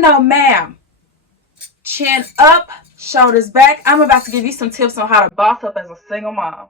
no, ma'am. Chin up, shoulders back. I'm about to give you some tips on how to boss up as a single mom.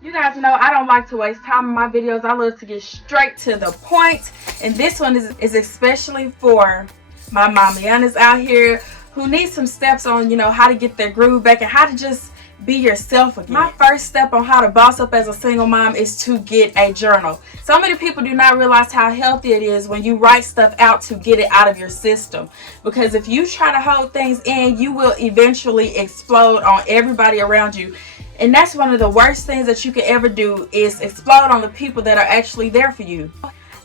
You guys know I don't like to waste time in my videos. I love to get straight to the point. And this one is especially for my mamianas out here who need some steps on, how to get their groove back and how to just be yourself again. My first step on how to boss up as a single mom is to get a journal. So many people do not realize how healthy it is when you write stuff out to get it out of your system. Because if you try to hold things in, you will eventually explode on everybody around you. And that's one of the worst things that you can ever do, is explode on the people that are actually there for you.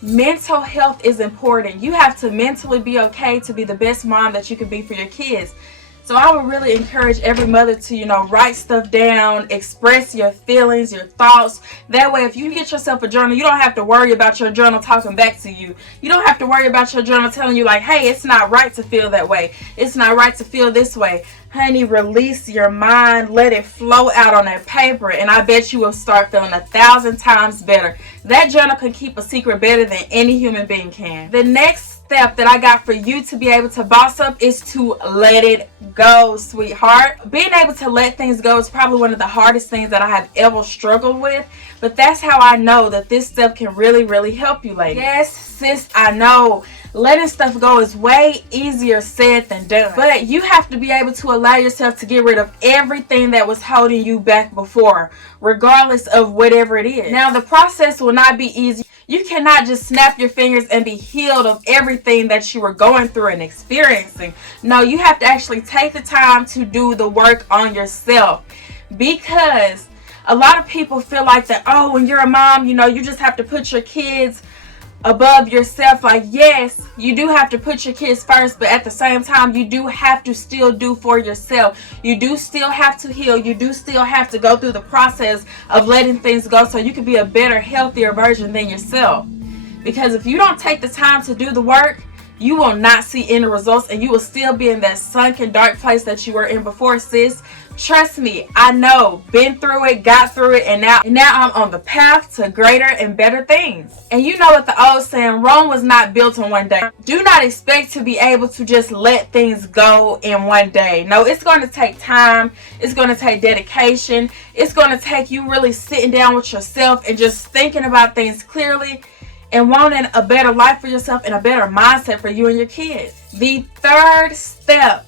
Mental health is important. You have to mentally be okay to be the best mom that you can be for your kids. So I would really encourage every mother to, write stuff down, express your feelings, your thoughts. That way, if you get yourself a journal, you don't have to worry about your journal talking back to you. You don't have to worry about your journal telling you like, hey, it's not right to feel that way. It's not right to feel this way. Honey, release your mind. Let it flow out on that paper. And I bet you will start feeling 1,000 times better. That journal can keep a secret better than any human being can. The next step that I got for you to be able to boss up is to let it go, sweetheart. Being able to let things go is probably one of the hardest things that I have ever struggled with. But that's how I know that this step can really, really help you, ladies. Yes, sis, I know. Letting stuff go is way easier said than done. But you have to be able to allow yourself to get rid of everything that was holding you back before, regardless of whatever it is. Now, the process will not be easy. You cannot just snap your fingers and be healed of everything that you were going through and experiencing. No, you have to actually take the time to do the work on yourself. Because a lot of people feel like that, oh, when you're a mom, you just have to put your kids above yourself. Like, yes, you do have to put your kids first, but at the same time, you do have to still do for yourself. You do still have to heal. You do still have to go through the process of letting things go so you can be a better, healthier version than yourself. Because if you don't take the time to do the work, you will not see any results, and you will still be in that sunken, dark place that you were in before, sis. Trust me, I know, been through it, got through it, and now I'm on the path to greater and better things. And you know what the old saying, Rome was not built in one day. Do not expect to be able to just let things go in one day. No, it's going to take time. It's going to take dedication. It's going to take you really sitting down with yourself and just thinking about things clearly and wanting a better life for yourself and a better mindset for you and your kids. The third step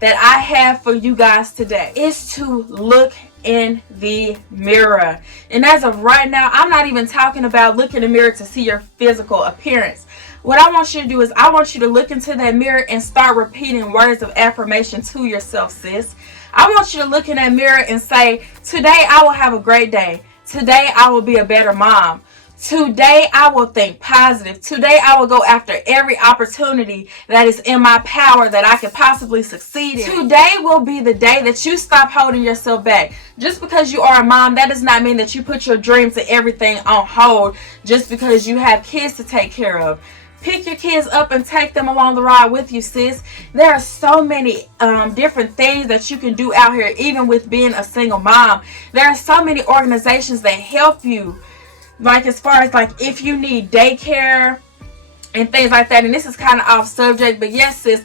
that I have for you guys today is to look in the mirror. And as of right now, I'm not even talking about looking in the mirror to see your physical appearance. What I want you to do is I want you to look into that mirror and start repeating words of affirmation to yourself, sis. I want you to look in that mirror and say, today I will have a great day. Today I will be a better mom. Today I will think positive. Today I will go after every opportunity that is in my power that I could possibly succeed in. Today will be the day that you stop holding yourself back. Just because you are a mom, that does not mean that you put your dreams and everything on hold just because you have kids to take care of. Pick your kids up and take them along the ride with you, sis. There are so many different things that you can do out here, even with being a single mom. There are so many organizations that help you. Like as far as like if you need daycare and things like that. And this is kind of off subject, but yes, sis,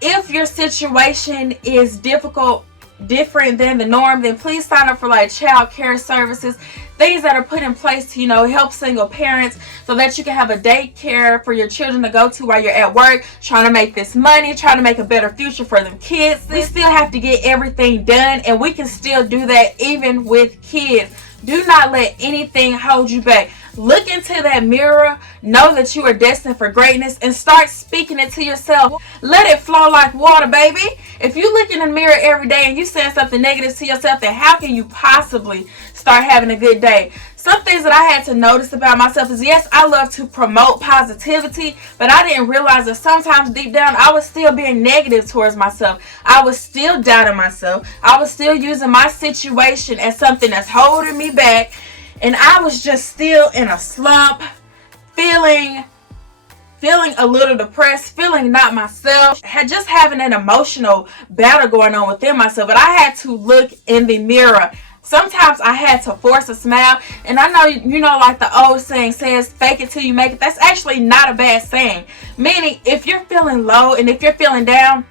if your situation is different than the norm, then please sign up for like child care services, things that are put in place to, help single parents so that you can have a daycare for your children to go to while you're at work, trying to make this money, trying to make a better future for them kids. We still have to get everything done, and we can still do that even with kids. Do not let anything hold you back. Look into that mirror, know that you are destined for greatness, and start speaking it to yourself. Let it flow like water, baby. If you look in the mirror every day and you saying something negative to yourself, then how can you possibly start having a good day? Some things that I had to notice about myself is, yes, I love to promote positivity, but I didn't realize that sometimes deep down I was still being negative towards myself. I was still doubting myself. I was still using my situation as something that's holding me back. And I was just still in a slump, feeling feeling a little depressed, feeling not myself, just having an emotional battle going on within myself. But I had to look in the mirror. Sometimes I had to force a smile. And I know, like the old saying says, fake it till you make it. That's actually not a bad saying. Meaning, if you're feeling low and if you're feeling down,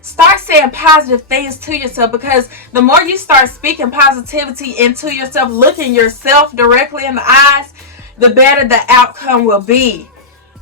start saying positive things to yourself, because the more you start speaking positivity into yourself, looking yourself directly in the eyes, the better the outcome will be.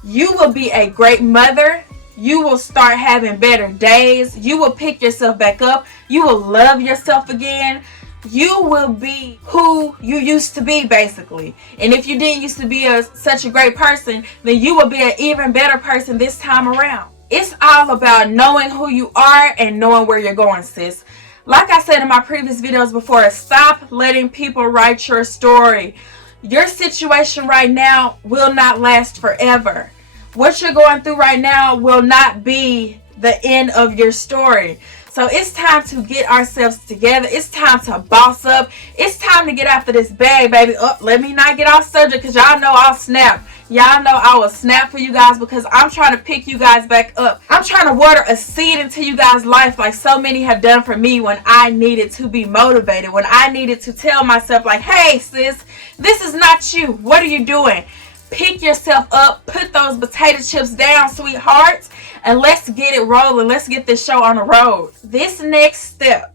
You will be a great mother. You will start having better days. You will pick yourself back up. You will love yourself again. You will be who you used to be, basically. And if you didn't used to be such a great person, then you will be an even better person this time around. It's all about knowing who you are and knowing where you're going, sis. Like I said in my previous videos before, stop letting people write your story. Your situation right now will not last forever. What you're going through right now will not be the end of your story. So it's time to get ourselves together. It's time to boss up. It's time to get after this bag, baby. Oh, let me not get off subject, because y'all know I'll snap. Y'all know I will snap for you guys, because I'm trying to pick you guys back up. I'm trying to water a seed into you guys' life like so many have done for me when I needed to be motivated. When I needed to tell myself like, hey sis, this is not you. What are you doing? Pick yourself up. Put those potato chips down, sweethearts. And let's get it rolling. Let's get this show on the road. This next step,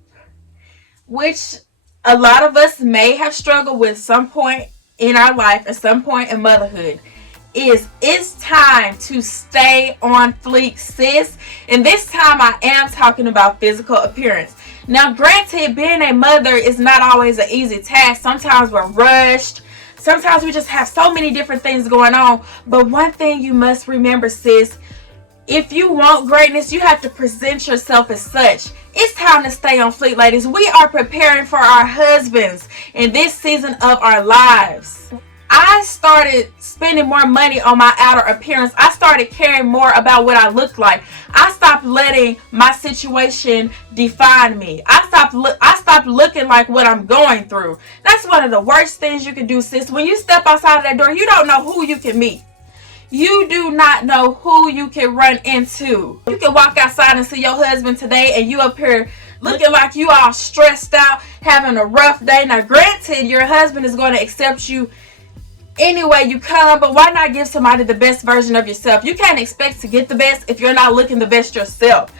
which a lot of us may have struggled with some point in our life, at some point in motherhood, is it's time to stay on fleek, sis. And this time I am talking about physical appearance. Now, granted, being a mother is not always an easy task. Sometimes we're rushed. Sometimes we just have so many different things going on. But one thing you must remember, sis, if you want greatness, you have to present yourself as such. It's time to stay on fleek, ladies. We are preparing for our husbands in this season of our lives. I started spending more money on my outer appearance. I started caring more about what I looked like. I stopped letting my situation define me. I stopped looking like what I'm going through. That's one of the worst things you can do, sis. When you step outside of that door, you don't know who you can meet. You do not know who you can run into. You can walk outside and see your husband today and you up here looking like you all stressed out, having a rough day. Now, granted, your husband is going to accept you any way you come, but why not give somebody the best version of yourself? You can't expect to get the best if you're not looking the best yourself.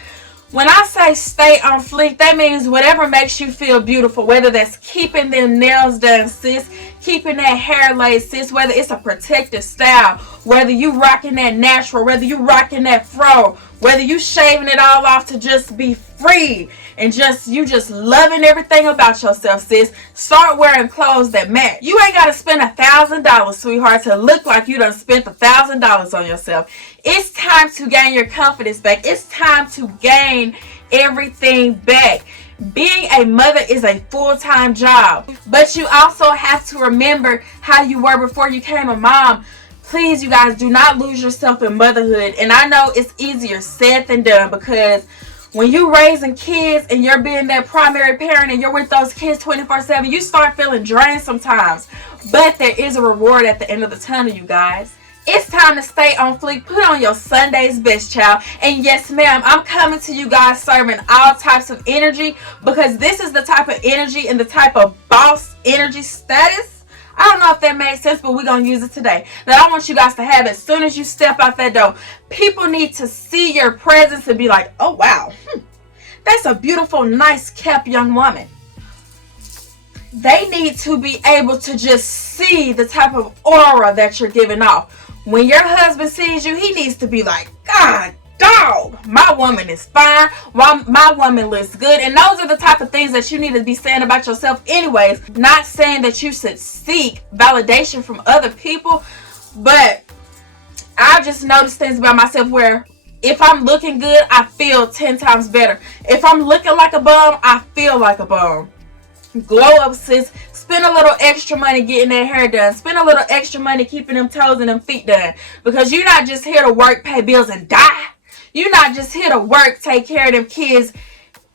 When I say stay on fleek, that means whatever makes you feel beautiful, whether that's keeping them nails done, sis, keeping that hair laid, sis, whether it's a protective style, whether you rocking that natural, whether you rocking that fro, whether you shaving it all off to just be free and you just loving everything about yourself, sis. Start wearing clothes that match. You ain't got to spend $1,000, sweetheart, to look like you done spent $1,000 on yourself. It's time to gain your confidence back. It's time to gain everything back. Being a mother is a full-time job, but you also have to remember how you were before you became a mom. Please, you guys, do not lose yourself in motherhood. And I know it's easier said than done, because when you're raising kids and you're being that primary parent and you're with those kids 24/7, you start feeling drained sometimes. But there is a reward at the end of the tunnel, you guys. It's time to stay on fleek. Put on your Sunday's best, child. And yes, ma'am, I'm coming to you guys serving all types of energy, because this is the type of energy and the type of boss energy status. I don't know if that made sense, but we're going to use it today. That I want you guys to have as soon as you step out that door. People need to see your presence and be like, oh, wow, that's a beautiful, nice kept young woman. They need to be able to just see the type of aura that you're giving off. When your husband sees you, he needs to be like, God, dog, my woman is fine. My woman looks good. And those are the type of things that you need to be saying about yourself anyways. Not saying that you should seek validation from other people, but I've just noticed things about myself where if I'm looking good, I feel 10 times better. If I'm looking like a bum, I feel like a bum. Glow up, sis. Spend a little extra money getting that hair done. Spend a little extra money keeping them toes and them feet done. Because you're not just here to work, pay bills, and die. You're not just here to work, take care of them kids,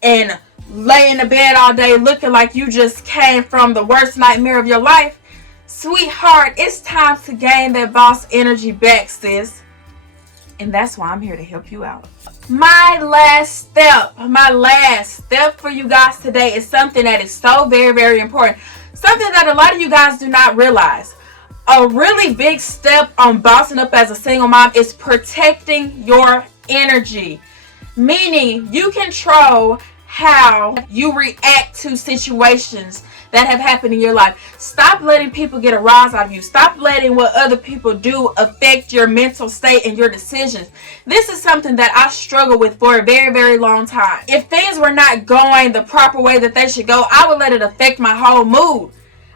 and lay in the bed all day looking like you just came from the worst nightmare of your life. Sweetheart, it's time to gain that boss energy back, sis. And that's why I'm here to help you out. My last step for you guys today is something that is so very, very important. Something that a lot of you guys do not realize. A really big step on bossing up as a single mom is protecting your energy. Meaning you control how you react to situations that have happened in your life. Stop letting people get a rise out of you. Stop letting what other people do affect your mental state and your decisions. This is something that I struggled with for a very, very long time. If things were not going the proper way that they should go, I would let it affect my whole mood.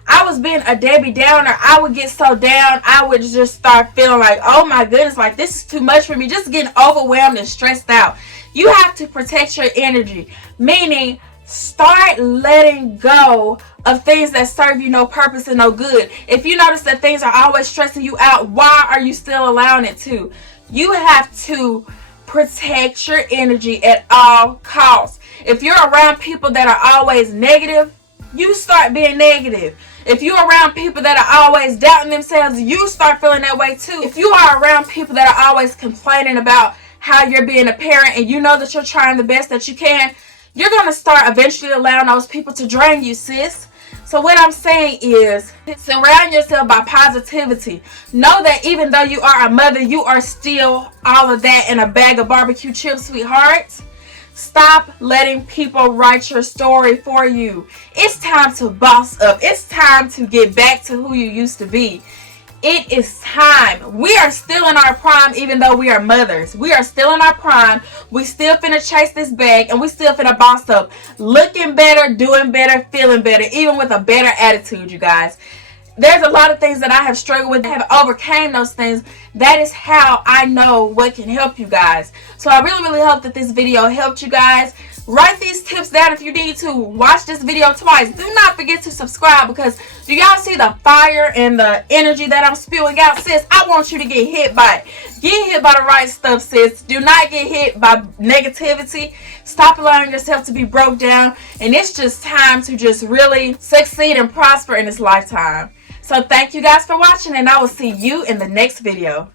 I was being a Debbie Downer. I would get so down, I would just start feeling like, oh my goodness, like this is too much for me. Just getting overwhelmed and stressed out. You have to protect your energy. Meaning, start letting go of things that serve you no purpose and no good. If you notice that things are always stressing you out, why are you still allowing it to? You have to protect your energy at all costs. If you're around people that are always negative, you start being negative. If you're around people that are always doubting themselves, you start feeling that way too. If you are around people that are always complaining about how you're being a parent and you know that you're trying the best that you can, you're going to start eventually allowing those people to drain you, sis. So what I'm saying is, surround yourself by positivity. Know that even though you are a mother, you are still all of that in a bag of barbecue chips, sweetheart. Stop letting people write your story for you. It's time to boss up. It's time to get back to who you used to be. It is time. We are still in our prime, even though we are mothers. We are still in our prime. We still finna chase this bag, and we still finna boss up. Looking better, doing better, feeling better, even with a better attitude, you guys. There's a lot of things that I have struggled with, have overcame those things. That is how I know what can help you guys. So I really, really hope that this video helped you guys. Write these tips down if you need to. Watch this video twice. Do not forget to subscribe, because do y'all see the fire and the energy that I'm spewing out, sis? I want you to get hit by it. Get hit by the right stuff, sis. Do not get hit by negativity. Stop allowing yourself to be broke down. And it's just time to just really succeed and prosper in this lifetime. So thank you guys for watching, and I will see you in the next video.